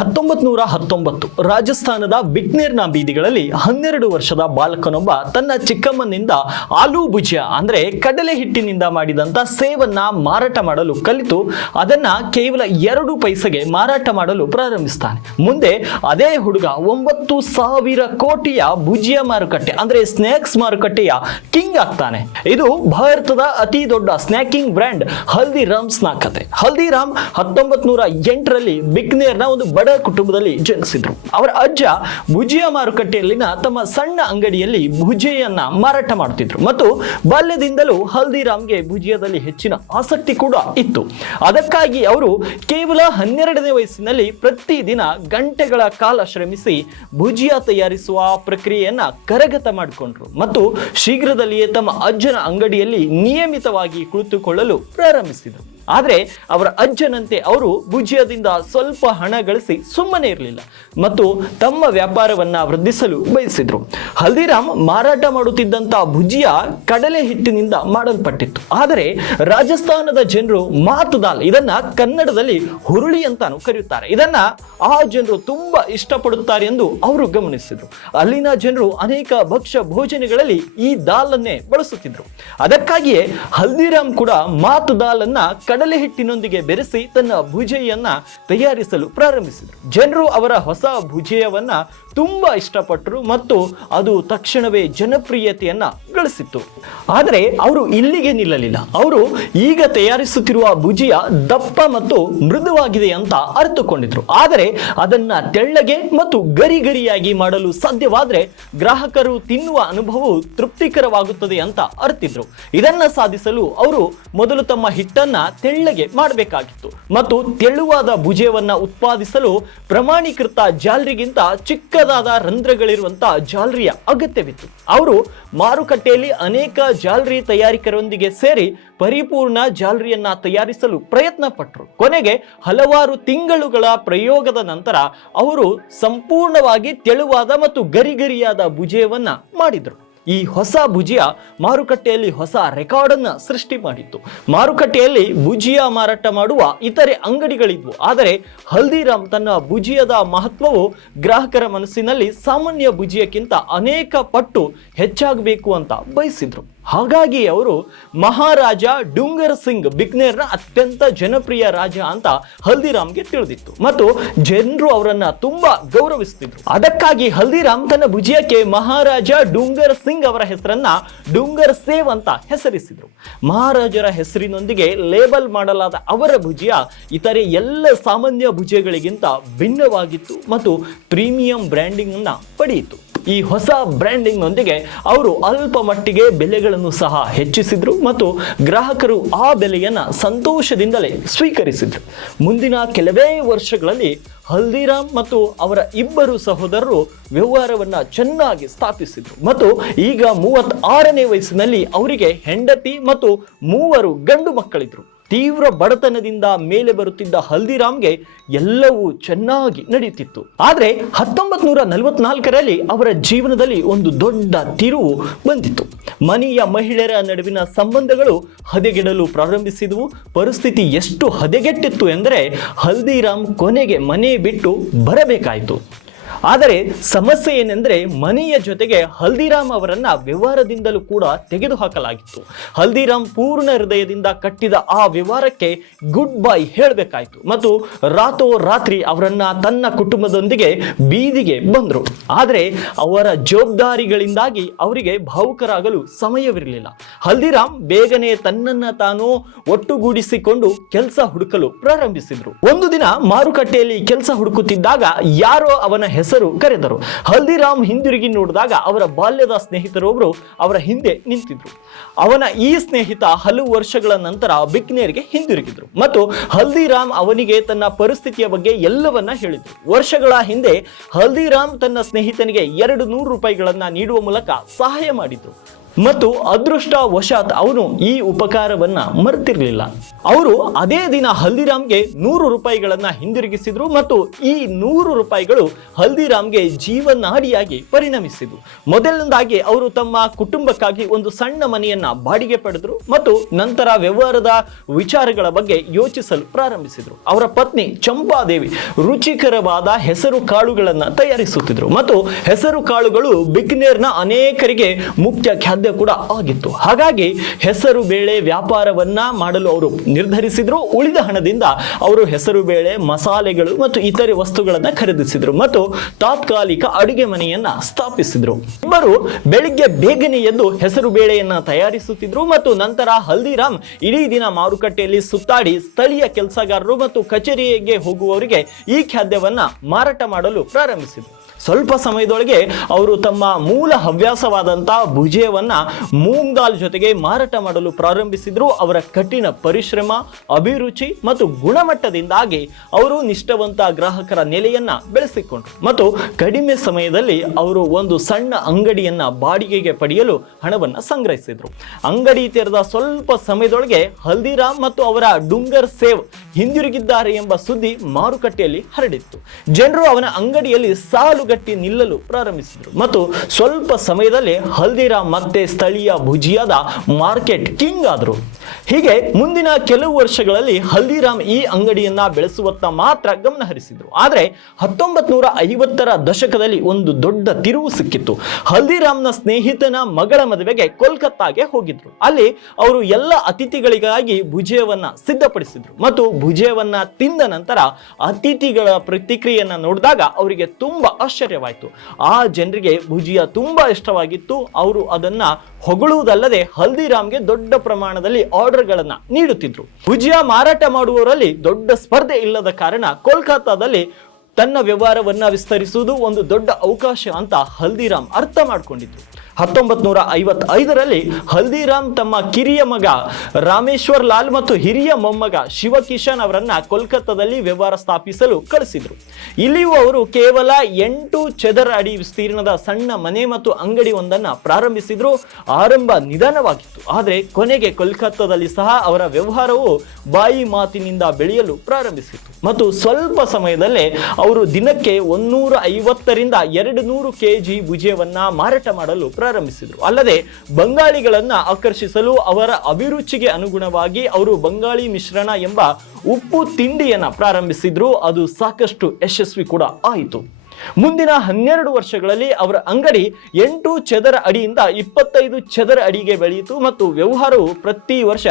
1919 ರಾಜಸ್ಥಾನದ ಬಿಕ್ನೇರ್ನ ಬೀದಿಗಳಲ್ಲಿ 12 ವರ್ಷದ ಬಾಲಕನೊಬ್ಬ ತನ್ನ ಚಿಕ್ಕಮ್ಮನಿಂದ ಆಲೂ ಭುಜಿಯಾ ಅಂದ್ರೆ ಕಡಲೆ ಹಿಟ್ಟಿನಿಂದ ಮಾಡಿದಂತ ಸೇವನ್ನ ಮಾರಾಟ ಮಾಡಲು ಕಲಿತು ಅದನ್ನ ಕೇವಲ 2 ಪೈಸೆಗೆ ಮಾರಾಟ ಮಾಡಲು ಪ್ರಾರಂಭಿಸ್ತಾನೆ. ಮುಂದೆ ಅದೇ ಹುಡುಗ 9,000 ಕೋಟಿಯ ಭುಜಿಯಾ ಮಾರುಕಟ್ಟೆ ಅಂದ್ರೆ ಸ್ನ್ಯಾಕ್ಸ್ ಮಾರುಕಟ್ಟೆಯ ಕಿಂಗ್ ಆಗ್ತಾನೆ. ಇದು ಭಾರತದ ಅತಿ ದೊಡ್ಡ ಸ್ನ್ಯಾಕಿಂಗ್ ಬ್ರ್ಯಾಂಡ್ ಹಲ್ದಿರಾಮ್ಸ್ ನ ಕತೆ. ಹಲ್ದಿರಾಮ್ 1908ರಲ್ಲಿ ಬಿಕ್ನೇರ್ನ ಒಂದು ಬಡ ಕುಟುಂಬದಲ್ಲಿ ಜನಿಸಿದ್ರು. ಅವರ ಅಜ್ಜ ಭುಜಿಯಾ ಮಾರುಕಟ್ಟೆಯಲ್ಲಿನ ತಮ್ಮ ಸಣ್ಣ ಅಂಗಡಿಯಲ್ಲಿ ಭುಜಿಯನ್ನ ಮಾರಾಟ ಮಾಡುತ್ತಿದ್ರು ಮತ್ತು ಬಾಲ್ಯದಿಂದಲೂ ಹಲ್ದಿರಾಮ್ಗೆ ಭುಜಿಯಾದಲ್ಲಿ ಹೆಚ್ಚಿನ ಆಸಕ್ತಿ ಕೂಡ ಇತ್ತು. ಅದಕ್ಕಾಗಿ ಅವರು ಕೇವಲ 12ನೇ ವಯಸ್ಸಿನಲ್ಲಿ ಪ್ರತಿದಿನ ಗಂಟೆಗಳ ಕಾಲ ಶ್ರಮಿಸಿ ಭುಜಿಯಾ ತಯಾರಿಸುವ ಪ್ರಕ್ರಿಯೆಯನ್ನ ಕರಗತ ಮಾಡಿಕೊಂಡ್ರು ಮತ್ತು ಶೀಘ್ರದಲ್ಲಿಯೇ ತಮ್ಮ ಅಜ್ಜನ ಅಂಗಡಿಯಲ್ಲಿ ನಿಯಮಿತವಾಗಿ ಕುಳಿತುಕೊಳ್ಳಲು ಪ್ರಾರಂಭಿಸಿದರು. ಆದರೆ ಅವರ ಅಜ್ಜನಂತೆ ಅವರು ಭುಜಿಯಾದಿಂದ ಸ್ವಲ್ಪ ಹಣ ಗಳಿಸಿ ಸುಮ್ಮನೆ ಇರಲಿಲ್ಲ ಮತ್ತು ತಮ್ಮ ವ್ಯಾಪಾರವನ್ನ ವೃದ್ಧಿಸಲು ಬಯಸಿದ್ರು. ಹಲ್ದಿರಾಮ್ ಮಾರಾಟ ಮಾಡುತ್ತಿದ್ದಂತ ಭುಜಿಯಾ ಕಡಲೆ ಹಿಟ್ಟಿನಿಂದ ಮಾಡಲ್ಪಟ್ಟಿತ್ತು. ಆದರೆ ರಾಜಸ್ಥಾನದ ಜನರು ಮಾತ್ ದಾಲ್, ಇದನ್ನ ಕನ್ನಡದಲ್ಲಿ ಹುರುಳಿ ಅಂತಾನು ಕರೆಯುತ್ತಾರೆ, ಇದನ್ನ ಆ ಜನರು ತುಂಬಾ ಇಷ್ಟಪಡುತ್ತಾರೆ ಎಂದು ಅವರು ಗಮನಿಸಿದ್ರು. ಅಲ್ಲಿನ ಜನರು ಅನೇಕ ಭಕ್ಷ್ಯ ಭೋಜನಗಳಲ್ಲಿ ಈ ದಾಲ್ ಅನ್ನೇ ಬಳಸುತ್ತಿದ್ರು. ಅದಕ್ಕಾಗಿಯೇ ಹಲ್ದಿರಾಮ್ ಕೂಡ ಮಾತ್ ದಾಲ್ ಅನ್ನ ಕಡಲೆ ಹಿಟ್ಟಿನೊಂದಿಗೆ ಬೆರೆಸಿ ತನ್ನ ಭುಜಿಯನ್ನ ತಯಾರಿಸಲು ಪ್ರಾರಂಭಿಸಿದರು. ಜನರು ಅವರ ಹೊಸ ಭುಜಿಯವನ್ನ ತುಂಬಾ ಇಷ್ಟಪಟ್ಟರು ಮತ್ತು ಅದು ತಕ್ಷಣವೇ ಜನಪ್ರಿಯತೆಯನ್ನ ಗಳಿಸಿತ್ತು. ಆದರೆ ಅವರು ಇಲ್ಲಿಗೆ ನಿಲ್ಲಲಿಲ್ಲ. ಅವರು ಈಗ ತಯಾರಿಸುತ್ತಿರುವ ಭುಜಿಯಾ ದಪ್ಪ ಮತ್ತು ಮೃದುವಾಗಿದೆ ಅಂತ ಅರಿತುಕೊಂಡಿದ್ರು. ಆದರೆ ಅದನ್ನ ತೆಳ್ಳಗೆ ಮತ್ತು ಗರಿಗರಿಯಾಗಿ ಮಾಡಲು ಸಾಧ್ಯವಾದ್ರೆ ಗ್ರಾಹಕರು ತಿನ್ನುವ ಅನುಭವವು ತೃಪ್ತಿಕರವಾಗುತ್ತದೆ ಅಂತ ಅರಿತಿದ್ರು. ಇದನ್ನ ಸಾಧಿಸಲು ಅವರು ಮೊದಲು ತಮ್ಮ ಹಿಟ್ಟನ್ನ ತೆಳ್ಳಗೆ ಮಾಡಬೇಕಾಗಿತ್ತು ಮತ್ತು ತೆಳುವಾದ ಭುಜಿಯವನ್ನ ಉತ್ಪಾದಿಸಲು ಪ್ರಮಾಣೀಕೃತ ಜಾಲರಿಗಿಂತ ಚಿಕ್ಕದಾದ ರಂಧ್ರಗಳಿರುವಂತಹ ಜಾಲರಿಯ ಅಗತ್ಯವಿತ್ತು. ಅವರು ಮಾರುಕಟ್ಟೆಯಲ್ಲಿ ಅನೇಕ ಜಾಲರಿ ತಯಾರಿಕರೊಂದಿಗೆ ಸೇರಿ ಪರಿಪೂರ್ಣ ಜಾಲರಿಯನ್ನ ತಯಾರಿಸಲು ಪ್ರಯತ್ನ ಪಟ್ಟರು. ಕೊನೆಗೆ ಹಲವಾರು ತಿಂಗಳುಗಳ ಪ್ರಯೋಗದ ನಂತರ ಅವರು ಸಂಪೂರ್ಣವಾಗಿ ತೆಳುವಾದ ಮತ್ತು ಗರಿಗರಿಯಾದ ಭುಜಿಯವನ್ನ ಮಾಡಿದರು. ಈ ಹೊಸ ಭುಜಿಯಾ ಮಾರುಕಟ್ಟೆಯಲ್ಲಿ ಹೊಸ ರೆಕಾರ್ಡ್ ಅನ್ನ ಸೃಷ್ಟಿ ಮಾಡಿತ್ತು. ಮಾರುಕಟ್ಟೆಯಲ್ಲಿ ಭುಜಿಯಾ ಮಾರಾಟ ಮಾಡುವ ಇತರೆ ಅಂಗಡಿಗಳಿದ್ವು, ಆದರೆ ಹಲ್ದಿರಾಮ್ ತನ್ನ ಭುಜಿಯಾದ ಮಹತ್ವವು ಗ್ರಾಹಕರ ಮನಸ್ಸಿನಲ್ಲಿ ಸಾಮಾನ್ಯ ಭುಜಿಯಕ್ಕಿಂತ ಅನೇಕ ಪಟ್ಟು ಹೆಚ್ಚಾಗಬೇಕು ಅಂತ ಬಯಸಿದ್ರು. ಹಾಗಾಗಿ ಅವರು ಮಹಾರಾಜ ಡುಂಗರ್ ಸಿಂಗ್ ಬಿಕ್ನೇರ್ನ ಅತ್ಯಂತ ಜನಪ್ರಿಯ ರಾಜ ಅಂತ ಹಲ್ದಿರಾಮ್ಗೆ ತಿಳಿದಿತ್ತು ಮತ್ತು ಜನರು ಅವರನ್ನ ತುಂಬಾ ಗೌರವಿಸುತ್ತಿದ್ರು. ಅದಕ್ಕಾಗಿ ಹಲ್ದಿರಾಮ್ ತನ್ನ ಭುಜಿಯಾಕ್ಕೆ ಮಹಾರಾಜ ಡುಂಗರ್ ಸಿಂಗ್ ಅವರ ಹೆಸರನ್ನ ಡುಂಗರ್ ಸೇವ್ ಅಂತ ಹೆಸರಿಸಿದ್ರು. ಮಹಾರಾಜರ ಹೆಸರಿನೊಂದಿಗೆ ಲೇಬಲ್ ಮಾಡಲಾದ ಅವರ ಭುಜಿಯಾ ಇತರೆ ಎಲ್ಲ ಸಾಮಾನ್ಯ ಭುಜಿಯಾಗಳಿಗಿಂತ ಭಿನ್ನವಾಗಿತ್ತು ಮತ್ತು ಪ್ರೀಮಿಯಂ ಬ್ರ್ಯಾಂಡಿಂಗ್ ಅನ್ನ ಪಡೆಯಿತು. ಈ ಹೊಸ ಬ್ರ್ಯಾಂಡಿಂಗ್ ನೊಂದಿಗೆ ಅವರು ಅಲ್ಪ ಮಟ್ಟಿಗೆ ಬೆಲೆಗಳನ್ನು ಸಹ ಹೆಚ್ಚಿಸಿದ್ರು ಮತ್ತು ಗ್ರಾಹಕರು ಆ ಬೆಲೆಯನ್ನ ಸಂತೋಷದಿಂದಲೇ ಸ್ವೀಕರಿಸಿದ್ರು. ಮುಂದಿನ ಕೆಲವೇ ವರ್ಷಗಳಲ್ಲಿ ಹಲ್ದಿರಾಮ್ ಮತ್ತು ಅವರ ಇಬ್ಬರು ಸಹೋದರರು ವ್ಯವಹಾರವನ್ನ ಚೆನ್ನಾಗಿ ಸ್ಥಾಪಿಸಿದ್ರು ಮತ್ತು ಈಗ 36ನೇ ವಯಸ್ಸಿನಲ್ಲಿ ಅವರಿಗೆ ಹೆಂಡತಿ ಮತ್ತು 3 ಗಂಡು ಮಕ್ಕಳಿದ್ರು. ತೀವ್ರ ಬಡತನದಿಂದ ಮೇಲೆ ಬರುತ್ತಿದ್ದ ಹಲ್ದಿರಾಮ್ಗೆ ಎಲ್ಲವೂ ಚೆನ್ನಾಗಿ ನಡೆಯುತ್ತಿತ್ತು. ಆದರೆ 1944ರಲ್ಲಿ ಅವರ ಜೀವನದಲ್ಲಿ ಒಂದು ದೊಡ್ಡ ತಿರುವು ಬಂದಿತ್ತು. ಮನೆಯ ಮಹಿಳೆಯರ ನಡುವಿನ ಸಂಬಂಧಗಳು ಹದಗೆಡಲು ಪ್ರಾರಂಭಿಸಿದವು. ಪರಿಸ್ಥಿತಿ ಎಷ್ಟು ಹದಗೆಟ್ಟಿತ್ತು ಎಂದರೆ ಹಲ್ದಿರಾಮ್ ಕೊನೆಗೆ ಮನೆ ಬಿಟ್ಟು ಬರಬೇಕಾಯಿತು. ಆದರೆ ಸಮಸ್ಯೆ ಏನೆಂದರೆ ಮನೆಯ ಜೊತೆಗೆ ಹಲ್ದಿರಾಮ್ ಅವರನ್ನ ವ್ಯವಹಾರದಿಂದಲೂ ಕೂಡ ತೆಗೆದುಹಾಕಲಾಗಿತ್ತು. ಹಲ್ದಿರಾಮ್ ಪೂರ್ಣ ಹೃದಯದಿಂದ ಕಟ್ಟಿದ ಆ ವ್ಯವಹಾರಕ್ಕೆ ಗುಡ್ ಬೈ ಹೇಳಬೇಕಾಯಿತು ಮತ್ತು ರಾತ್ರಿ ಅವರನ್ನ ತನ್ನ ಕುಟುಂಬದೊಂದಿಗೆ ಬೀದಿಗೆ ಬಂದರು. ಆದರೆ ಅವರ ಜವಾಬ್ದಾರಿಗಳಿಂದಾಗಿ ಅವರಿಗೆ ಭಾವುಕರಾಗಲು ಸಮಯವಿರಲಿಲ್ಲ. ಹಲ್ದಿರಾಮ್ ಬೇಗನೆ ತನ್ನನ್ನ ತಾನು ಒಟ್ಟುಗೂಡಿಸಿಕೊಂಡು ಕೆಲಸ ಹುಡುಕಲು ಪ್ರಾರಂಭಿಸಿದ್ರು. ಒಂದು ದಿನ ಮಾರುಕಟ್ಟೆಯಲ್ಲಿ ಕೆಲಸ ಹುಡುಕುತ್ತಿದ್ದಾಗ ಯಾರೋ ಅವನ ಹೆಸರು ಕರೆದರು. ಹಲ್ದಿರಾಮ್ ಹಿಂದಿರುಗಿ ನೋಡಿದಾಗ ಅವರ ಬಾಲ್ಯದ ಸ್ನೇಹಿತರೊಬ್ಬರು ಅವರ ಹಿಂದೆ ನಿಂತಿದ್ರು. ಅವನ ಈ ಸ್ನೇಹಿತ ಹಲವು ವರ್ಷಗಳ ನಂತರ ಬಿಕ್ನೇರ್ಗೆ ಹಿಂದಿರುಗಿದ್ರು ಮತ್ತು ಹಲ್ದಿರಾಮ್ ಅವನಿಗೆ ತನ್ನ ಪರಿಸ್ಥಿತಿಯ ಬಗ್ಗೆ ಎಲ್ಲವನ್ನ ಹೇಳಿದ್ರು. ವರ್ಷಗಳ ಹಿಂದೆ ಹಲ್ದಿರಾಮ್ ತನ್ನ ಸ್ನೇಹಿತನಿಗೆ 200 ರೂಪಾಯಿಗಳನ್ನ ನೀಡುವ ಮೂಲಕ ಸಹಾಯ ಮಾಡಿದ್ರು. ಮತ್ತು ಅದೃಷ್ಟವಶಾತ್ ಅವನು ಈ ಉಪಕಾರವನ್ನ ಮರೆತಿರ್ಲಿಲ್ಲ. ಅವರು ಅದೇ ದಿನ ಹಲ್ದಿರಾಮ್ಗೆ 100 ರೂಪಾಯಿಗಳನ್ನ ಹಿಂದಿರುಗಿಸಿದ್ರು ಮತ್ತು ಈ 100 ರೂಪಾಯಿಗಳು ಹಲ್ದಿರಾಮ್ಗೆ ಜೀವನಾಡಿಯಾಗಿ ಪರಿಣಮಿಸಿದ್ರು. ಮೊದಲನೇದಾಗಿ ಅವರು ತಮ್ಮ ಕುಟುಂಬಕ್ಕಾಗಿ ಒಂದು ಸಣ್ಣ ಮನೆಯನ್ನ ಬಾಡಿಗೆ ಪಡೆದ್ರು ಮತ್ತು ನಂತರ ವ್ಯವಹಾರದ ವಿಚಾರಗಳ ಬಗ್ಗೆ ಯೋಚಿಸಲು ಪ್ರಾರಂಭಿಸಿದ್ರು. ಅವರ ಪತ್ನಿ ಚಂಪಾದೇವಿ ರುಚಿಕರವಾದ ಹೆಸರು ಕಾಳುಗಳನ್ನ ತಯಾರಿಸುತ್ತಿದ್ರು ಮತ್ತು ಹೆಸರು ಕಾಳುಗಳು ಬಿಕನೇರ್ನ ಅನೇಕರಿಗೆ ಮುಖ್ಯ ಖಾದ್ಯ ಕೂಡ ಆಗಿತ್ತು. ಹಾಗಾಗಿ ಹೆಸರು ಬೇಳೆ ವ್ಯಾಪಾರವನ್ನ ಮಾಡಲು ಅವರು ನಿರ್ಧರಿಸಿದ್ರು. ಉಳಿದ ಹಣದಿಂದ ಅವರು ಹೆಸರು ಬೇಳೆ, ಮಸಾಲೆಗಳು ಮತ್ತು ಇತರೆ ವಸ್ತುಗಳನ್ನ ಖರೀದಿಸಿದ್ರು ಮತ್ತು ತಾತ್ಕಾಲಿಕ ಅಡುಗೆ ಮನೆಯನ್ನ ಸ್ಥಾಪಿಸಿದ್ರು. ಇಬ್ಬರು ಬೆಳಿಗ್ಗೆ ಬೇಗನೆ ಎದ್ದು ಹೆಸರು ಬೇಳೆಯನ್ನ ತಯಾರಿಸುತ್ತಿದ್ರು ಮತ್ತು ನಂತರ ಹಲ್ದಿರಾಮ್ ಇಡೀ ದಿನ ಮಾರುಕಟ್ಟೆಯಲ್ಲಿ ಸುತ್ತಾಡಿ ಸ್ಥಳೀಯ ಕೆಲಸಗಾರರು ಮತ್ತು ಕಚೇರಿಗೆ ಹೋಗುವವರಿಗೆ ಈ ಖಾದ್ಯವನ್ನ ಮಾರಾಟ ಮಾಡಲು ಪ್ರಾರಂಭಿಸಿದ್ರು. ಸ್ವಲ್ಪ ಸಮಯದೊಳಗೆ ಅವರು ತಮ್ಮ ಮೂಲ ಹವ್ಯಾಸವಾದಂತಹ ಭುಜಿಯವನ್ನ ಮೂಂಗ್ ದಾಲ್ ಜೊತೆಗೆ ಮಾರಾಟ ಮಾಡಲು ಪ್ರಾರಂಭಿಸಿದ್ರು. ಅವರ ಕಠಿಣ ಪರಿಶ್ರಮ, ಅಭಿರುಚಿ ಮತ್ತು ಗುಣಮಟ್ಟದಿಂದಾಗಿ ಅವರು ನಿಷ್ಠಾವಂತ ಗ್ರಾಹಕರ ನೆಲೆಯನ್ನ ಬೆಳೆಸಿಕೊಂಡ್ರು ಮತ್ತು ಕಡಿಮೆ ಸಮಯದಲ್ಲಿ ಅವರು ಒಂದು ಸಣ್ಣ ಅಂಗಡಿಯನ್ನ ಬಾಡಿಗೆಗೆ ಪಡೆಯಲು ಹಣವನ್ನ ಸಂಗ್ರಹಿಸಿದ್ರು. ಅಂಗಡಿ ತೆರೆದ ಸ್ವಲ್ಪ ಸಮಯದೊಳಗೆ ಹಲ್ದಿರಾಮ್ ಮತ್ತು ಅವರ ಡುಂಗರ್ ಸೇವ್ ಹಿಂದಿರುಗಿದ್ದಾರೆ ಎಂಬ ಸುದ್ದಿ ಮಾರುಕಟ್ಟೆಯಲ್ಲಿ ಹರಡಿತ್ತು. ಜನರು ಅವನ ಅಂಗಡಿಯಲ್ಲಿ ಸಾಲುಗಟ್ಟಿ ನಿಲ್ಲಲು ಪ್ರಾರಂಭಿಸಿದರು ಮತ್ತು ಸ್ವಲ್ಪ ಸಮಯದಲ್ಲಿ ಹಲ್ದಿರಾಮ್ ಮತ್ತೆ ಸ್ಥಳೀಯ ಭುಜಿಯಾದ ಮಾರ್ಕೆಟ್ ಕಿಂಗ್ ಆದರು. ಹೀಗೆ ಮುಂದಿನ ಕೆಲವು ವರ್ಷಗಳಲ್ಲಿ ಹಲ್ದಿರಾಮ್ ಈ ಅಂಗಡಿಯನ್ನ ಬೆಳೆಸುವತ್ತ ಮಾತ್ರ ಗಮನ ಹರಿಸಿದ್ರು. ಆದರೆ 1950ರ ದಶಕದಲ್ಲಿ ಒಂದು ದೊಡ್ಡ ತಿರುವು ಸಿಕ್ಕಿತ್ತು. ಹಲ್ದಿರಾಮ್ನ ಸ್ನೇಹಿತನ ಮಗಳ ಮದುವೆಗೆ ಕೋಲ್ಕತ್ತಾಗೆ ಹೋಗಿದ್ರು. ಅಲ್ಲಿ ಅವರು ಎಲ್ಲ ಅತಿಥಿಗಳಿಗಾಗಿ ಭುಜಿಯವನ್ನ ಸಿದ್ಧಪಡಿಸಿದ್ರು ಮತ್ತು ಭುಜಿಯವನ್ನ ತಿಂದ ನಂತರ ಅತಿಥಿಗಳ ಪ್ರತಿಕ್ರಿಯೆಯನ್ನ ನೋಡಿದಾಗ ಅವರಿಗೆ ತುಂಬಾ ಆಶ್ಚರ್ಯವಾಯಿತು. ಆ ಜನರಿಗೆ ಭುಜಿಯ ತುಂಬಾ ಇಷ್ಟವಾಗಿತ್ತು. ಅವರು ಅದನ್ನ ಹೊಗಳುವುದಲ್ಲದೆ ಹಲ್ದಿರಾಮ್ಗೆ ದೊಡ್ಡ ಪ್ರಮಾಣದಲ್ಲಿ ಆರ್ಡರ್ಗಳನ್ನ ನೀಡುತ್ತಿದ್ರು. ಭುಜಿಯ ಮಾರಾಟ ಮಾಡುವವರಲ್ಲಿ ದೊಡ್ಡ ಸ್ಪರ್ಧೆ ಇಲ್ಲದ ಕಾರಣ ಕೋಲ್ಕತ್ತಾದಲ್ಲಿ ತನ್ನ ವ್ಯವಹಾರವನ್ನ ವಿಸ್ತರಿಸುವುದು ಒಂದು ದೊಡ್ಡ ಅವಕಾಶ ಅಂತ ಹಲ್ದಿರಾಮ್ ಅರ್ಥ ಮಾಡಿಕೊಂಡಿದ್ರು. 1955ರಲ್ಲಿ ಹಲ್ದಿರಾಮ್ ತಮ್ಮ ಕಿರಿಯ ಮಗ ರಾಮೇಶ್ವರ್ ಲಾಲ್ ಮತ್ತು ಹಿರಿಯ ಮೊಮ್ಮಗ ಶಿವಕಿಶನ್ ಅವರನ್ನ ಕೋಲ್ಕತ್ತಾದಲ್ಲಿ ವ್ಯವಹಾರ ಸ್ಥಾಪಿಸಲು ಕಳಿಸಿದ್ರು. ಇಲ್ಲಿಯೂ ಅವರು ಕೇವಲ 8 ಚದರ ಅಡಿ ವಿಸ್ತೀರ್ಣದ ಸಣ್ಣ ಮನೆ ಮತ್ತು ಅಂಗಡಿ ಒಂದನ್ನ ಪ್ರಾರಂಭಿಸಿದ್ರು. ಆರಂಭ ನಿಧಾನವಾಗಿತ್ತು, ಆದರೆ ಕೊನೆಗೆ ಕೋಲ್ಕತ್ತಾದಲ್ಲಿ ಸಹ ಅವರ ವ್ಯವಹಾರವು ಬಾಯಿ ಮಾತಿನಿಂದ ಬೆಳೆಯಲು ಪ್ರಾರಂಭಿಸಿತು ಮತ್ತು ಸ್ವಲ್ಪ ಸಮಯದಲ್ಲೇ ಅವರು ದಿನಕ್ಕೆ 150ರಿಂದ 200 ಕೆಜಿ ಭುಜಿಯವನ್ನ ಮಾರಾಟ ಮಾಡಲು ಪ್ರಾರಂಭಿಸಿದರು. ಅಲ್ಲದೆ ಬಂಗಾಳಿಗಳನ್ನ ಆಕರ್ಷಿಸಲು ಅವರ ಅಭಿರುಚಿಗೆ ಅನುಗುಣವಾಗಿ ಅವರು ಬಂಗಾಳಿ ಮಿಶ್ರಣ ಎಂಬ ಉಪ್ಪು ತಿಂಡಿಯನ್ನ ಪ್ರಾರಂಭಿಸಿದ್ರು. ಅದು ಸಾಕಷ್ಟು ಯಶಸ್ವಿ ಕೂಡ ಆಯಿತು. ಮುಂದಿನ 12 ವರ್ಷಗಳಲ್ಲಿ ಅವರ ಅಂಗಡಿ 8 ಚದರ ಅಡಿಯಿಂದ 25 ಚದರ ಅಡಿಗೆ ಬೆಳೆಯಿತು ಮತ್ತು ವ್ಯವಹಾರವು ಪ್ರತಿ ವರ್ಷ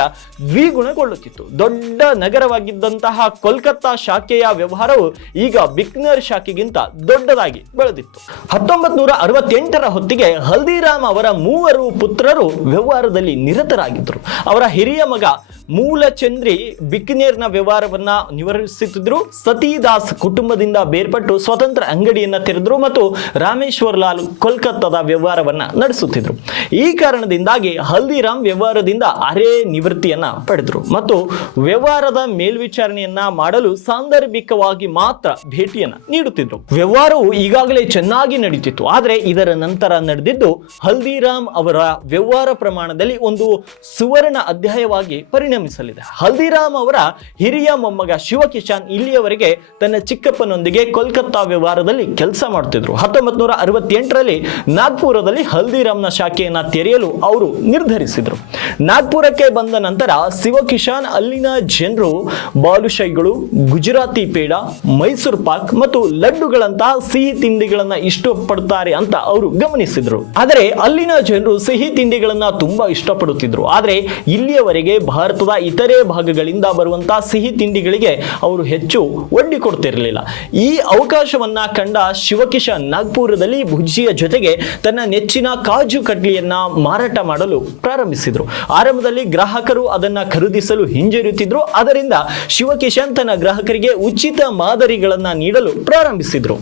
ದ್ವಿಗುಣಗೊಳ್ಳುತ್ತಿತ್ತು. ದೊಡ್ಡ ನಗರವಾಗಿದ್ದಂತಹ ಕೋಲ್ಕತ್ತಾ ಶಾಖೆಯ ವ್ಯವಹಾರವು ಈಗ ಬಿಕನೇರ್ ಶಾಖೆಗಿಂತ ದೊಡ್ಡದಾಗಿ ಬೆಳೆದಿತ್ತು. 1968ರ ಹೊತ್ತಿಗೆ ಹಲ್ದಿರಾಮ್ ಅವರ 3 ಪುತ್ರರು ವ್ಯವಹಾರದಲ್ಲಿ ನಿರತರಾಗಿದ್ದರು. ಅವರ ಹಿರಿಯ ಮಗ ಮೂಲಚಂದ್ರಿ ಬಿಕನೇರ್ನ ವ್ಯವಹಾರವನ್ನ ನಿರ್ವಹಿಸುತ್ತಿದ್ರು. ಸತೀದಾಸ್ ಕುಟುಂಬದಿಂದ ಬೇರ್ಪಟ್ಟು ಸ್ವತಂತ್ರ ಅಂಗಡಿಯನ್ನ ತೆರೆದ್ರು ಮತ್ತು ರಾಮೇಶ್ವರ್ ಲಾಲ್ ಕೋಲ್ಕತ್ತಾದ ವ್ಯವಹಾರವನ್ನ ನಡೆಸುತ್ತಿದ್ರು. ಈ ಕಾರಣದಿಂದಾಗಿ ಹಲ್ದಿರಾಮ್ ವ್ಯವಹಾರದಿಂದ ಅರೆ ನಿವೃತ್ತಿಯನ್ನ ಪಡೆದ್ರು ಮತ್ತು ವ್ಯವಹಾರದ ಮೇಲ್ವಿಚಾರಣೆಯನ್ನ ಮಾಡಲು ಸಾಂದರ್ಭಿಕವಾಗಿ ಮಾತ್ರ ಭೇಟಿಯನ್ನ ನೀಡುತ್ತಿದ್ರು. ವ್ಯವಹಾರವು ಈಗಾಗಲೇ ಚೆನ್ನಾಗಿ ನಡೀತಿತ್ತು, ಆದರೆ ಇದರ ನಂತರ ನಡೆದಿದ್ದು ಹಲ್ದಿರಾಮ್ ಅವರ ವ್ಯವಹಾರ ಪ್ರಮಾಣದಲ್ಲಿ ಒಂದು ಸುವರ್ಣ ಅಧ್ಯಾಯವಾಗಿ ಪರಿಣಮಿಸಲಿದೆ. ಹಲ್ದಿರಾಮ್ ಅವರ ಹಿರಿಯ ಮೊಮ್ಮಗ ಶಿವಕಿಶನ್ ಇಲ್ಲಿಯವರೆಗೆ ತನ್ನ ಚಿಕ್ಕಪ್ಪನೊಂದಿಗೆ ಕೋಲ್ಕತ್ತಾ ವ್ಯವಹಾರದಲ್ಲಿ ಕೆಲಸ ಮಾಡುತ್ತಿದ್ರು. 1968ರಲ್ಲಿ ನಾಗ್ಪುರದಲ್ಲಿ ಹಲ್ದಿರಾಮ್ನ ಶಾಖೆಯನ್ನ ತೆರೆಯಲು ಅವರು ನಿರ್ಧರಿಸಿದರು. ನಾಗ್ಪುರಕ್ಕೆ ಬಂದ ನಂತರ ಶಿವಕಿಶನ್ ಅಲ್ಲಿನ ಜನರು ಬಾಲುಶೈಗಳು, ಗುಜರಾತಿ ಪೇಡ, ಮೈಸೂರು ಪಾಕ್ ಮತ್ತು ಲಡ್ಡುಗಳಂತಹ ಸಿಹಿ ತಿಂಡಿಗಳನ್ನ ಇಷ್ಟಪಡುತ್ತಾರೆ ಅಂತ ಅವರು ಗಮನಿಸಿದ್ರು. ಆದರೆ ಅಲ್ಲಿನ ಜನರು ಸಿಹಿ ತಿಂಡಿಗಳನ್ನ ತುಂಬಾ ಇಷ್ಟಪಡುತ್ತಿದ್ರು. ಆದರೆ ಇಲ್ಲಿಯವರೆಗೆ ಭಾರತದ ಇತರೆ ಭಾಗಗಳಿಂದ ಬರುವಂತಹ ಸಿಹಿ ತಿಂಡಿಗಳಿಗೆ ಅವರು ಹೆಚ್ಚು ಒಡ್ಡಿ ಕೊಡ್ತಿರಲಿಲ್ಲ. ಈ ಅವಕಾಶವನ್ನ ಕಂಡ ಶಿವಕಿಶನ್ ನಾಗ್ಪುರದಲ್ಲಿ ಭುಜಿಯ ಜೊತೆಗೆ ತನ್ನ ನೆಚ್ಚಿನ ಕಾಜು ಕಡ್ಲಿಯನ್ನ ಮಾರಾಟ ಮಾಡಲು ಪ್ರಾರಂಭಿಸಿದ್ರು. ಆರಂಭದಲ್ಲಿ ಗ್ರಾಹಕರು ಅದನ್ನ ಖರೀದಿಸಲು ಹಿಂಜರಿಯುತ್ತಿದ್ರು. ಅದರಿಂದ ಶಿವಕಿಶನ್ ತನ್ನ ಗ್ರಾಹಕರಿಗೆ ಉಚಿತ ಮಾದರಿಗಳನ್ನ ನೀಡಲು ಪ್ರಾರಂಭಿಸಿದ್ರು.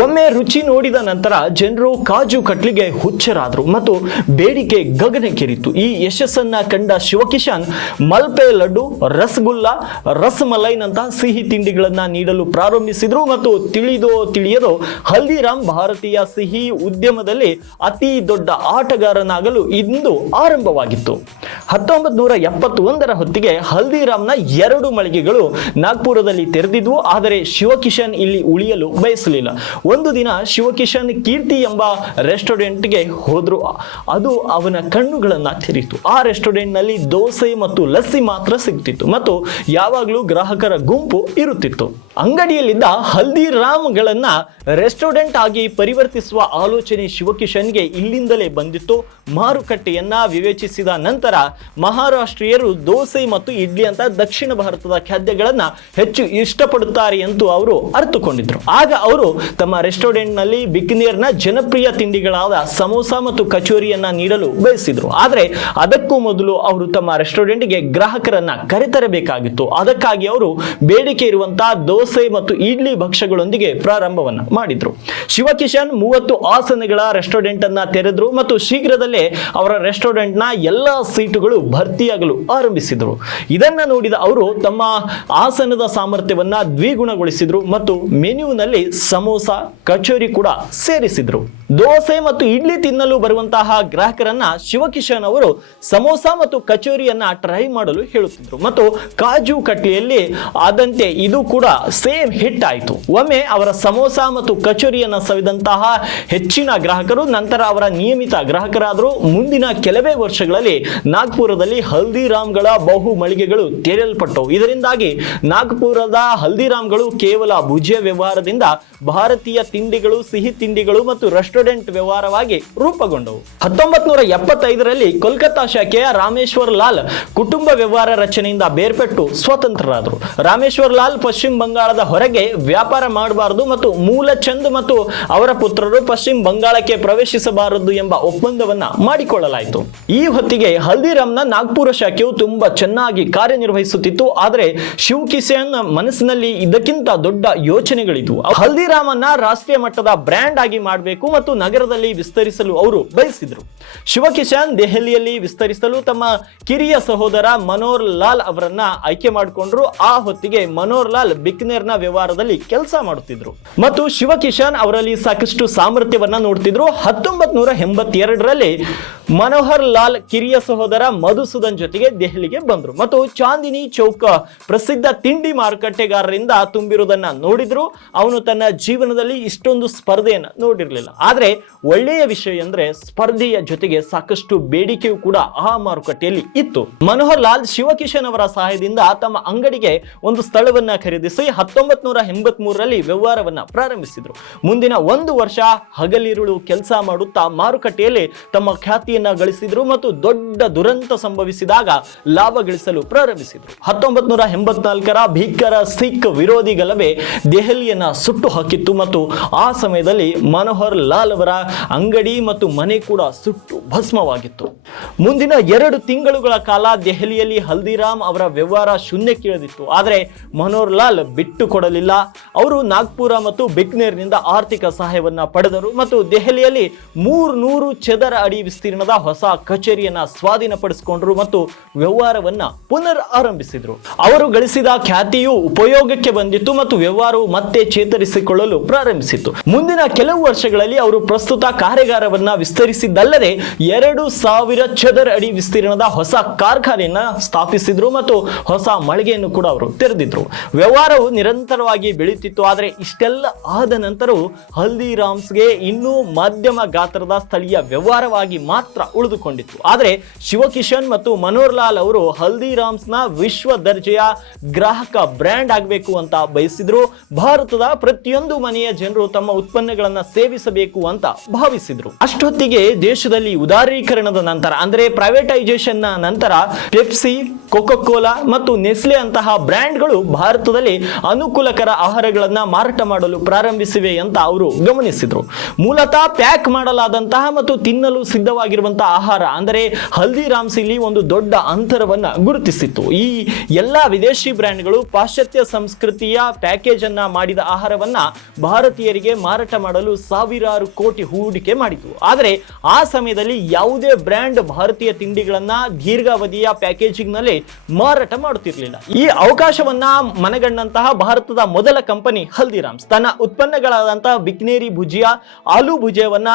ಒಮ್ಮೆ ರುಚಿ ನೋಡಿದ ನಂತರ ಜನರು ಕಾಜು ಕಟ್ಲಿಗೆ ಹುಚ್ಚರಾದ್ರು ಮತ್ತು ಬೇಡಿಕೆ ಗಗನಕ್ಕೇರಿತು. ಈ ಯಶಸ್ಸನ್ನ ಕಂಡ ಶಿವಕಿಶನ್ ಮಲ್ಪೆ ಲಡ್ಡು, ರಸಗುಲ್ಲ, ರಸಮಲೈನಂತಹ ಸಿಹಿ ತಿಂಡಿಗಳನ್ನ ನೀಡಲು ಪ್ರಾರಂಭಿಸಿದ್ರು ಮತ್ತು ತಿಳಿಯದೋ ಹಲ್ದಿರಾಮ್ ಭಾರತೀಯ ಸಿಹಿ ಉದ್ಯಮದಲ್ಲಿ ಅತಿ ದೊಡ್ಡ ಆಟಗಾರನಾಗಲು ಇಂದು ಆರಂಭವಾಗಿತ್ತು. 1971ರ ಹೊತ್ತಿಗೆ ಹಲ್ದಿರಾಮ್ನ 2 ಮಳಿಗೆಗಳು ನಾಗ್ಪುರದಲ್ಲಿ ತೆರೆದಿದ್ವು. ಆದರೆ ಶಿವಕಿಶನ್ ಇಲ್ಲಿ ಉಳಿಯಲು ಬಯಸಲಿಲ್ಲ. ಒಂದು ದಿನ ಶಿವಕಿಶನ್ ಕೀರ್ತಿ ಎಂಬ ರೆಸ್ಟೋರೆಂಟ್ಗೆ ಹೋದ್ರು. ಅದು ಅವನ ಕಣ್ಣುಗಳನ್ನ ತೆರೀತು. ಆ ರೆಸ್ಟೋರೆಂಟ್ ನಲ್ಲಿ ದೋಸೆ ಮತ್ತು ಲಸ್ಸಿ ಮಾತ್ರ ಸಿಗ್ತಿತ್ತು ಮತ್ತು ಯಾವಾಗಲೂ ಗ್ರಾಹಕರ ಗುಂಪು ಇರುತ್ತಿತ್ತು. ಅಂಗಡಿಯಲ್ಲಿದ್ದ ಹಲ್ದಿರಾಮ್ಗಳನ್ನ ರೆಸ್ಟೋರೆಂಟ್ ಆಗಿ ಪರಿವರ್ತಿಸುವ ಆಲೋಚನೆ ಶಿವಕಿಶನ್ಗೆ ಇಲ್ಲಿಂದಲೇ ಬಂದಿತ್ತು. ಮಾರುಕಟ್ಟೆಯನ್ನ ವಿವೇಚಿಸಿದ ನಂತರ ಮಹಾರಾಷ್ಟ್ರೀಯರು ದೋಸೆ ಮತ್ತು ಇಡ್ಲಿ ಅಂತ ದಕ್ಷಿಣ ಭಾರತದ ಖಾದ್ಯಗಳನ್ನ ಹೆಚ್ಚು ಇಷ್ಟಪಡುತ್ತಾರೆ ಎಂದು ಅವರು ಅರ್ಥಕೊಂಡಿದ್ರು. ಆಗ ಅವರು ತಮ್ಮ ರೆಸ್ಟೋರೆಂಟ್ ನಲ್ಲಿ ಬಿಕನೇರ್ನ ಜನಪ್ರಿಯ ತಿಂಡಿಗಳಾದ ಸಮೋಸ ಮತ್ತು ಕಚೋರಿಯನ್ನ ನೀಡಲು ಬಯಸಿದ್ರು. ಆದರೆ ಅದಕ್ಕೂ ಮೊದಲು ಅವರು ತಮ್ಮ ರೆಸ್ಟೋರೆಂಟ್ಗೆ ಗ್ರಾಹಕರನ್ನ ಕರೆತರಬೇಕಾಗಿತ್ತು. ಅದಕ್ಕಾಗಿ ಅವರು ಬೇಡಿಕೆ ಇರುವಂತಹ ದೋಸೆ ಮತ್ತು ಇಡ್ಲಿ ಭಕ್ಷ್ಯಗಳೊಂದಿಗೆ ಪ್ರಾರಂಭವನ್ನ ಮಾಡಿದ್ರು. ಶಿವಕಿಶನ್ 30 ಆಸನಗಳ ರೆಸ್ಟೋರೆಂಟ್ ಅನ್ನ ತೆರೆದ್ರು ಮತ್ತು ಶೀಘ್ರದಲ್ಲೇ ಅವರ ರೆಸ್ಟೋರೆಂಟ್ ನ ಎಲ್ಲಾ ಸೀಟುಗಳು ಭರ್ತಿಯಾಗಲು ಆರಂಭಿಸಿದ್ರು. ಇದನ್ನ ನೋಡಿದ ಅವರು ತಮ್ಮ ಆಸನದ ಸಾಮರ್ಥ್ಯವನ್ನ ದ್ವಿಗುಣಗೊಳಿಸಿದ್ರು ಮತ್ತು ಮೆನ್ಯೂನಲ್ಲಿ ಸಮೋಸ, ಕಚೋರಿ ಕೂಡ ಸೇರಿಸಿದ್ರು. ದೋಸೆ ಮತ್ತು ಇಡ್ಲಿ ತಿನ್ನಲು ಬರುವಂತಹ ಗ್ರಾಹಕರನ್ನ ಶಿವಕಿಶನ್ ಅವರು ಸಮೋಸ ಮತ್ತು ಕಚೋರಿಯನ್ನ ಟ್ರೈ ಮಾಡಲು ಹೇಳುತ್ತಿದ್ರು ಮತ್ತು ಕಾಜು ಕಟ್ಲಿಯಲ್ಲಿ ಆದಂತೆ ಇದು ಕೂಡ ಸೇಮ್ ಹಿಟ್ ಆಯಿತು. ಒಮ್ಮೆ ಅವರ ಸಮೋಸ ಮತ್ತು ಕಚೋರಿಯನ್ನ ಸವಿದಂತಹ ಹೆಚ್ಚಿನ ಗ್ರಾಹಕರು ನಂತರ ಅವರ ನಿಯಮಿತ ಗ್ರಾಹಕರಾದರು. ಮುಂದಿನ ಕೆಲವೇ ವರ್ಷಗಳಲ್ಲಿ ನಾಗ್ಪುರದಲ್ಲಿ ಹಲ್ದಿರಾಮ್ಗಳ ಬಹು ಮಳಿಗೆಗಳು ತೆರೆಯಲ್ಪಟ್ಟವು. ಇದರಿಂದಾಗಿ ನಾಗ್ಪುರದ ಹಲ್ದಿರಾಮ್ಗಳು ಕೇವಲ ಭುಜಿಯ ವ್ಯವಹಾರದಿಂದ ಭಾರತೀಯ ತಿಂಡಿಗಳು, ಸಿಹಿ ತಿಂಡಿಗಳು ಮತ್ತು ರೆಸ್ಟೋರೆಂಟ್ ವ್ಯವಹಾರವಾಗಿ ರೂಪುಗೊಂಡವು. 1975ರಲ್ಲಿ ಕೋಲ್ಕತ್ತಾ ಶಾಖೆಯ ರಾಮೇಶ್ವರ್ ಲಾಲ್ ಕುಟುಂಬ ವ್ಯವಹಾರ ರಚನೆಯಿಂದ ಬೇರ್ಪಟ್ಟು ಸ್ವತಂತ್ರರಾದರು. ರಾಮೇಶ್ವರ್ ಲಾಲ್ ಪಶ್ಚಿಮ ಬಂಗಾಳದ ಹೊರಗೆ ವ್ಯಾಪಾರ ಮಾಡಬಾರದು ಮತ್ತು ಮೂಲಚಂದ್ ಮತ್ತು ಅವರ ಪುತ್ರರು ಪಶ್ಚಿಮ ಬಂಗಾಳಕ್ಕೆ ಪ್ರವೇಶಿಸಬಾರದು ಎಂಬ ಒಪ್ಪಂದವನ್ನ ಮಾಡಿಕೊಳ್ಳಲಾಯಿತು. ಈ ಹೊತ್ತಿಗೆ ಹಲ್ದಿರಾಮ್ನ ನಾಗ್ಪುರ ಶಾಖೆಯು ತುಂಬಾ ಚೆನ್ನಾಗಿ ಕಾರ್ಯನಿರ್ವಹಿಸುತ್ತಿತ್ತು. ಆದರೆ ಶಿವಕಿಶನ್ ಮನಸ್ಸಿನಲ್ಲಿ ಇದಕ್ಕಿಂತ ದೊಡ್ಡ ಯೋಚನೆಗಳಿದ್ವು. ಹಲ್ದಿರಾಮ್ ಅನ್ನ ರಾಷ್ಟ್ರೀಯ ಮಟ್ಟದ ಬ್ರ್ಯಾಂಡ್ ಆಗಿ ಮಾಡಬೇಕು ಮತ್ತು ನಗರದಲ್ಲಿ ವಿಸ್ತರಿಸಲು ಅವರು ಬಯಸಿದ್ರು. ಶಿವಕಿಶನ್ ದೆಹಲಿಯಲ್ಲಿ ವಿಸ್ತರಿಸಲು ತಮ್ಮ ಕಿರಿಯ ಸಹೋದರ ಮನೋಹರ್ ಲಾಲ್ ಅವರನ್ನ ಆಯ್ಕೆ ಮಾಡಿಕೊಂಡ್ರು. ಆ ಹೊತ್ತಿಗೆ ಮನೋಹರ್ ಲಾಲ್ ಬಿಕನೇರ್ನ ವ್ಯವಹಾರದಲ್ಲಿ ಕೆಲಸ ಮಾಡುತ್ತಿದ್ರು ಮತ್ತು ಶಿವಕಿಶನ್ ಅವರಲ್ಲಿ ಸಾಕಷ್ಟು ಸಾಮರ್ಥ್ಯವನ್ನ ನೋಡ್ತಿದ್ರು. 1982ರಲ್ಲಿ ಮನೋಹರ್ ಲಾಲ್ ಕಿರಿಯ ಸಹೋದರ ಮಧುಸೂದನ್ ಜೊತೆಗೆ ದೆಹಲಿಗೆ ಬಂದ್ರು ಮತ್ತು ಚಾಂದಿನಿ ಚೌಕ್ ಪ್ರಸಿದ್ಧ ತಿಂಡಿ ಮಾರುಕಟ್ಟೆಗಾರರಿಂದ ತುಂಬಿರುವುದನ್ನ ನೋಡಿದ್ರು. ಅವನು ತನ್ನ ಜೀವನದಲ್ಲಿ ಇಷ್ಟೊಂದು ಸ್ಪರ್ಧೆಯನ್ನ ನೋಡಿರಲಿಲ್ಲ. ಆದ್ರೆ ಒಳ್ಳೆಯ ವಿಷಯ ಅಂದ್ರೆ ಸ್ಪರ್ಧೆಯ ಜೊತೆಗೆ ಸಾಕಷ್ಟು ಬೇಡಿಕೆಯೂ ಕೂಡ ಆ ಮಾರುಕಟ್ಟೆಯಲ್ಲಿ ಇತ್ತು. ಮನೋಹರ್ ಲಾಲ್ ಶಿವಕಿಶನ್ ಅವರ ಸಹಾಯದಿಂದ ತಮ್ಮ ಅಂಗಡಿಗೆ ಒಂದು ಸ್ಥಳವನ್ನ ಖರೀದಿಸಿ 1983ರಲ್ಲಿ ವ್ಯವಹಾರವನ್ನ ಪ್ರಾರಂಭಿಸಿದ್ರು. ಮುಂದಿನ 1 ವರ್ಷ ಹಗಲಿರುಳು ಕೆಲಸ ಮಾಡುತ್ತಾ ಮಾರುಕಟ್ಟೆಯಲ್ಲಿ ತಮ್ಮ ಖ್ಯಾತಿಯನ್ನ ಗಳಿಸಿದ್ರು ಮತ್ತು ದೊಡ್ಡ ದುರಂತ ಸಂಭವಿಸಿದಾಗ ಲಾಭ ಗಳಿಸಲು ಪ್ರಾರಂಭಿಸಿದ್ರು. 1984ರ ಭೀಕರ ಸಿಖ್ ವಿರೋಧಿ ಗಲಭೆ ದೆಹಲಿಯನ್ನ ಸುಟ್ಟು ಹಾಕಿತ್ತು ಮತ್ತು ಆ ಸಮಯದಲ್ಲಿ ಮನೋಹರ್ ಲಾಲ್ ಅವರ ಅಂಗಡಿ ಮತ್ತು ಮನೆ ಕೂಡ ಸುಟ್ಟು ಭಸ್ಮವಾಗಿತ್ತು. ಮುಂದಿನ 2 ತಿಂಗಳುಗಳ ಕಾಲ ದೆಹಲಿಯಲ್ಲಿ ಹಲ್ದಿರಾಮ್ ಅವರ ವ್ಯವಹಾರ ಶೂನ್ಯಕ್ಕಿಳಿದಿತ್ತು. ಆದರೆ ಮನೋಹರ್ ಲಾಲ್ ಬಿಟ್ಟು ಕೊಡಲಿಲ್ಲ. ಅವರು ನಾಗ್ಪುರ ಮತ್ತು ಬಿಕನೇರ್ನಿಂದ ಆರ್ಥಿಕ ಸಹಾಯವನ್ನ ಪಡೆದರು ಮತ್ತು ದೆಹಲಿಯಲ್ಲಿ 300 ಚದರ ಅಡಿ ವಿಸ್ತೀರ್ಣದ ಹೊಸ ಕಚೇರಿಯನ್ನ ಸ್ವಾಧೀನಪಡಿಸಿಕೊಂಡರು ಮತ್ತು ವ್ಯವಹಾರವನ್ನ ಪುನರ್ ಆರಂಭಿಸಿದ್ರು. ಅವರು ಗಳಿಸಿದ ಖ್ಯಾತಿಯು ಉಪಯೋಗಕ್ಕೆ ಬಂದಿತ್ತು ಮತ್ತು ವ್ಯವಹಾರವು ಮತ್ತೆ ಚೇತರಿಸಿಕೊಳ್ಳಲು ಪ್ರಾರಂಭಿಸಿತು. ಮುಂದಿನ ಕೆಲವು ವರ್ಷಗಳಲ್ಲಿ ಅವರು ಪ್ರಸ್ತುತ ಕಾರ್ಯಾಗಾರವನ್ನ ವಿಸ್ತರಿಸಿದ್ದಲ್ಲದೆ 2000 ಚದರ ಅಡಿ ವಿಸ್ತೀರ್ಣದ ಹೊಸ ಕಾರ್ಖಾನೆಯನ್ನ ಸ್ಥಾಪಿಸಿದ್ರು ಮತ್ತು ಹೊಸ ಮಳಿಗೆಯನ್ನು ಕೂಡ ಅವರು ತೆರೆದಿದ್ರು. ವ್ಯವಹಾರವು ನಿರಂತರವಾಗಿ ಬೆಳೆಯುತ್ತಿತ್ತು. ಆದರೆ ಇಷ್ಟೆಲ್ಲ ಆದ ನಂತರವೂ ಹಲ್ದಿರಾಮ್ಸ್ಗೆ ಇನ್ನೂ ಮಧ್ಯಮ ಗಾತ್ರದ ಸ್ಥಳೀಯ ವ್ಯವಹಾರವಾಗಿ ಮಾತ್ರ ಉಳಿದುಕೊಂಡಿತ್ತು. ಆದರೆ ಶಿವಕಿಶನ್ ಮತ್ತು ಮನೋಹರ್ ಲಾಲ್ ಅವರು ಹಲ್ದಿರಾಮ್ಸ್ನ ವಿಶ್ವ ದರ್ಜೆಯ ಗ್ರಾಹಕ ಬ್ರ್ಯಾಂಡ್ ಆಗಬೇಕು ಅಂತ ಬಯಸಿದ್ರು. ಭಾರತದ ಪ್ರತಿಯೊಂದು ಮನೆಯ ಜನರು ತಮ್ಮ ಉತ್ಪನ್ನಗಳನ್ನ ಸೇವಿಸಬೇಕು ಅಂತ ಭಾವಿಸಿದ್ರು. ಅಷ್ಟೊತ್ತಿಗೆ ದೇಶದಲ್ಲಿ ಉದಾರೀಕರಣದ ನಂತರ ಅಂದ್ರೆ ಪ್ರೈವೇಟೈಸೇಷನ್ ನ ನಂತರ ಪೆಪ್ಸಿ, ಕೋಕಾ ಕೋಲಾ ಮತ್ತು ನೆಸ್ಲೆ ಅಂತಹ ಬ್ರ್ಯಾಂಡ್ಗಳು ಭಾರತದಲ್ಲಿ ಅನುಕೂಲಕರ ಆಹಾರಗಳನ್ನ ಮಾರಾಟ ಮಾಡಲು ಪ್ರಾರಂಭಿಸಿವೆ ಅಂತ ಅವರು ಗಮನಿಸಿದ್ರು. ಮೂಲತಃ ಪ್ಯಾಕ್ ಮಾಡಲಾದಂತಹ ಮತ್ತು ತಿನ್ನಲು ಸಿದ್ಧವಾಗಿರುವಂತಹ ಆಹಾರ ಅಂದರೆ ಹಲ್ದಿರಾಮ್ಸ್ ಇಲ್ಲಿ ಒಂದು ದೊಡ್ಡ ಅಂತರವನ್ನ ಗುರುತಿಸಿತ್ತು. ಈ ಎಲ್ಲಾ ವಿದೇಶಿ ಬ್ರ್ಯಾಂಡ್ಗಳು ಪಾಶ್ಚಾತ್ಯ ಸಂಸ್ಕೃತಿಯ ಪ್ಯಾಕೇಜ್ ಅನ್ನ ಮಾಡಿದ ಆಹಾರವನ್ನ ಭಾರತೀಯರಿಗೆ ಮಾರಾಟ ಮಾಡಲು ಸಾವಿರಾರು ಕೋಟಿ ಹೂಡಿಕೆ ಮಾಡಿತು. ಆದರೆ ಆ ಸಮಯದಲ್ಲಿ ಯಾವುದೇ ಬ್ರ್ಯಾಂಡ್ ಭಾರತೀಯ ತಿಂಡಿಗಳನ್ನ ದೀರ್ಘಾವಧಿಯ ಪ್ಯಾಕೇಜಿಂಗ್ ನಲ್ಲಿ ಮಾರಾಟ ಮಾಡುತ್ತಿರಲಿಲ್ಲ. ಈ ಅವಕಾಶವನ್ನ ಮನಗಂಡಂತಹ ಭಾರತದ ಮೊದಲ ಕಂಪನಿ ಹಲ್ದಿರಾಮ್ಸ್ ತನ್ನ ಉತ್ಪನ್ನಗಳಾದಂತಹ ಬಿಕ್ನೇರಿ ಭುಜಿಯಾ, ಆಲೂ ಭುಜಿಯವನ್ನ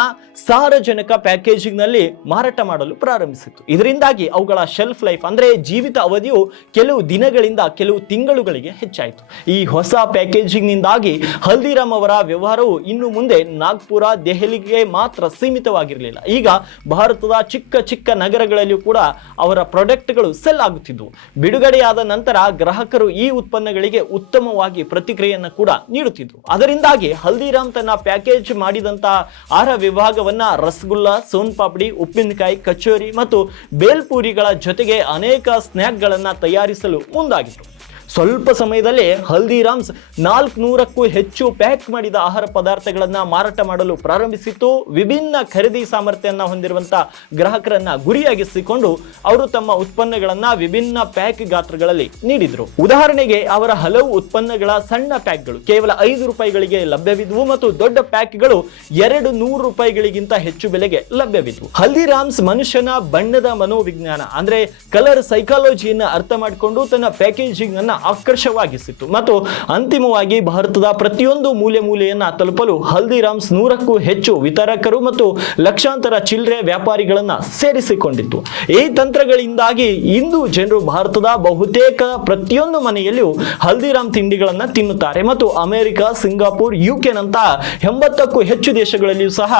ಸಾರ್ವಜನಿಕ ಪ್ಯಾಕೇಜಿಂಗ್ ನಲ್ಲಿ ಮಾರಾಟ ಮಾಡಲು ಪ್ರಾರಂಭಿಸಿತು. ಇದರಿಂದಾಗಿ ಅವುಗಳ ಶೆಲ್ಫ್ ಲೈಫ್ ಅಂದ್ರೆ ಜೀವಿತ ಅವಧಿಯು ಕೆಲವು ದಿನಗಳಿಂದ ಕೆಲವು ತಿಂಗಳುಗಳಿಗೆ ಹೆಚ್ಚಾಯಿತು. ಈ ಹೊಸ ಪ್ಯಾಕೇಜಿಂಗ್ ನಿಂದಾಗಿ ಹಲ್ದಿರಾಮ್ ಅವರ ವ್ಯವಹಾರವು ಇನ್ನು ಮುಂದೆ ನಾಗ್ಪುರ, ದೆಹಲಿಗೆ ಮಾತ್ರ ಸೀಮಿತವಾಗಿರಲಿಲ್ಲ. ಈಗ ಭಾರತದ ಚಿಕ್ಕ ಚಿಕ್ಕ ನಗರಗಳಲ್ಲಿಯೂ ಕೂಡ ಅವರ ಪ್ರಾಡಕ್ಟ್ಗಳು ಸೆಲ್ ಆಗುತ್ತಿದ್ದವು. ಬಿಡುಗಡೆಯಾದ ನಂತರ ಗ್ರಾಹಕರು ಈ ಉತ್ಪನ್ನಗಳಿಗೆ ಉತ್ತಮವಾಗಿ ಪ್ರತಿಕ್ರಿಯೆಯನ್ನು ಕೂಡ ನೀಡುತ್ತಿದ್ದರು. ಅದರಿಂದಾಗಿ ಹಲ್ದಿರಾಮ್ ತನ್ನ ಪ್ಯಾಕೇಜ್ ಮಾಡಿದಂತಹ ಆಹಾರ ವಿಭಾಗವನ್ನ ರಸಗುಲ್ಲಾ, ಸೋನ್ ಪಾಪಡಿ, ಉಪ್ಪಿನಕಾಯಿ, ಕಚೋರಿ ಮತ್ತು ಬೇಲ್ಪೂರಿಗಳ ಜೊತೆಗೆ ಅನೇಕ ಸ್ನ್ಯಾಕ್ಗಳನ್ನು ತಯಾರಿಸಲು ಮುಂದಾಗಿತ್ತು. ಸ್ವಲ್ಪ ಸಮಯದಲ್ಲೇ ಹಲ್ದಿರಾಮ್ಸ್ 400ಕ್ಕೂ ಹೆಚ್ಚು ಪ್ಯಾಕ್ ಮಾಡಿದ ಆಹಾರ ಪದಾರ್ಥಗಳನ್ನು ಮಾರಾಟ ಮಾಡಲು ಪ್ರಾರಂಭಿಸಿತ್ತು. ವಿಭಿನ್ನ ಖರೀದಿ ಸಾಮರ್ಥ್ಯವನ್ನು ಹೊಂದಿರುವಂತಹ ಗ್ರಾಹಕರನ್ನ ಗುರಿಯಾಗಿಸಿಕೊಂಡು ಅವರು ತಮ್ಮ ಉತ್ಪನ್ನಗಳನ್ನ ವಿಭಿನ್ನ ಪ್ಯಾಕ್ ಗಾತ್ರಗಳಲ್ಲಿ ನೀಡಿದ್ರು. ಉದಾಹರಣೆಗೆ ಅವರ ಹಲವು ಉತ್ಪನ್ನಗಳ ಸಣ್ಣ ಪ್ಯಾಕ್ಗಳು ಕೇವಲ 5 ರೂಪಾಯಿಗಳಿಗೆ ಲಭ್ಯವಿದ್ವು ಮತ್ತು ದೊಡ್ಡ ಪ್ಯಾಕ್ಗಳು 200 ರೂಪಾಯಿಗಳಿಗಿಂತ ಹೆಚ್ಚು ಬೆಲೆಗೆ ಲಭ್ಯವಿದ್ವು. ಹಲ್ದಿರಾಮ್ಸ್ ಮನುಷ್ಯನ ಬಣ್ಣದ ಮನೋವಿಜ್ಞಾನ ಅಂದ್ರೆ ಕಲರ್ ಸೈಕಾಲಜಿಯನ್ನು ಅರ್ಥ ಮಾಡಿಕೊಂಡು ತನ್ನ ಪ್ಯಾಕೇಜಿಂಗ್ ಅನ್ನ ಆಕರ್ಷವಾಗಿಸಿತ್ತು ಮತ್ತು ಅಂತಿಮವಾಗಿ ಭಾರತದ ಪ್ರತಿಯೊಂದು ಮೂಲೆಯನ್ನ ತಲುಪಲು ಹಲ್ದಿರಾಮ್ಸ್ 100ಕ್ಕೂ ಹೆಚ್ಚು ವಿತರಕರು ಮತ್ತು ಲಕ್ಷಾಂತರ ಚಿಲ್ಲರೆ ವ್ಯಾಪಾರಿಗಳನ್ನ ಸೇರಿಸಿಕೊಂಡಿತ್ತು. ಈ ತಂತ್ರಗಳಿಂದಾಗಿ ಇಂದು ಜನರು ಭಾರತದ ಬಹುತೇಕ ಪ್ರತಿಯೊಂದು ಮನೆಯಲ್ಲಿಯೂ ಹಲ್ದಿರಾಮ್ ತಿಂಡಿಗಳನ್ನ ತಿನ್ನುತ್ತಾರೆ ಮತ್ತು ಅಮೆರಿಕ, ಸಿಂಗಾಪುರ್, ಯುಕೆ ನಂತಹ 80ಕ್ಕೂ ಹೆಚ್ಚು ದೇಶಗಳಲ್ಲಿಯೂ ಸಹ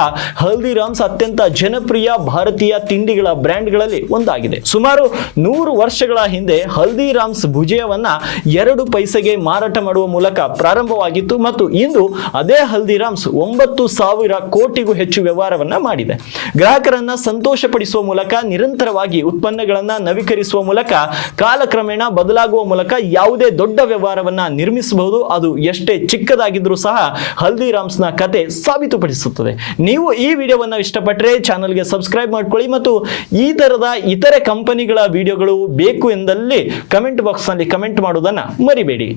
ಹಲ್ದಿರಾಮ್ಸ್ ಅತ್ಯಂತ ಜನಪ್ರಿಯ ಭಾರತೀಯ ತಿಂಡಿಗಳ ಬ್ರ್ಯಾಂಡ್ಗಳಲ್ಲಿ ಒಂದಾಗಿದೆ. ಸುಮಾರು 100 ವರ್ಷಗಳ ಹಿಂದೆ ಹಲ್ದಿರಾಮ್ಸ್ ಭುಜಿಯವನ್ನ 2 ಪೈಸೆಗೆ ಮಾರಾಟ ಮಾಡುವ ಮೂಲಕ ಪ್ರಾರಂಭವಾಗಿತ್ತು ಮತ್ತು ಇಂದು ಅದೇ ಹಲ್ದಿರಾಮ್ಸ್ 9,000 ಕೋಟಿಗೂ ಹೆಚ್ಚು ವ್ಯವಹಾರವನ್ನ ಮಾಡಿದೆ. ಗ್ರಾಹಕರನ್ನ ಸಂತೋಷಪಡಿಸುವ ಮೂಲಕ, ನಿರಂತರವಾಗಿ ಉತ್ಪನ್ನಗಳನ್ನ ನವೀಕರಿಸುವ ಮೂಲಕ, ಕಾಲಕ್ರಮೇಣ ಬದಲಾಗುವ ಮೂಲಕ ಯಾವುದೇ ದೊಡ್ಡ ವ್ಯವಹಾರವನ್ನ ನಿರ್ಮಿಸಬಹುದು. ಅದು ಎಷ್ಟೇ ಚಿಕ್ಕದಾಗಿದ್ರೂ ಸಹ ಹಲ್ದಿರಾಮ್ಸ್ ನ ಕತೆ ಸಾಬೀತುಪಡಿಸುತ್ತದೆ. ನೀವು ಈ ವಿಡಿಯೋವನ್ನ ಇಷ್ಟಪಟ್ಟರೆ ಚಾನಲ್ಗೆ ಸಬ್ಸ್ಕ್ರೈಬ್ ಮಾಡ್ಕೊಳ್ಳಿ ಮತ್ತು ಈ ತರದ ಇತರೆ ಕಂಪನಿಗಳ ವಿಡಿಯೋಗಳು ಬೇಕು ಎಂದಲ್ಲಿ ಕಮೆಂಟ್ ಬಾಕ್ಸ್ ನಲ್ಲಿ ಕಮೆಂಟ್ ಮಾಡುವುದನ್ನ ಮರಿಬೇಡಿ.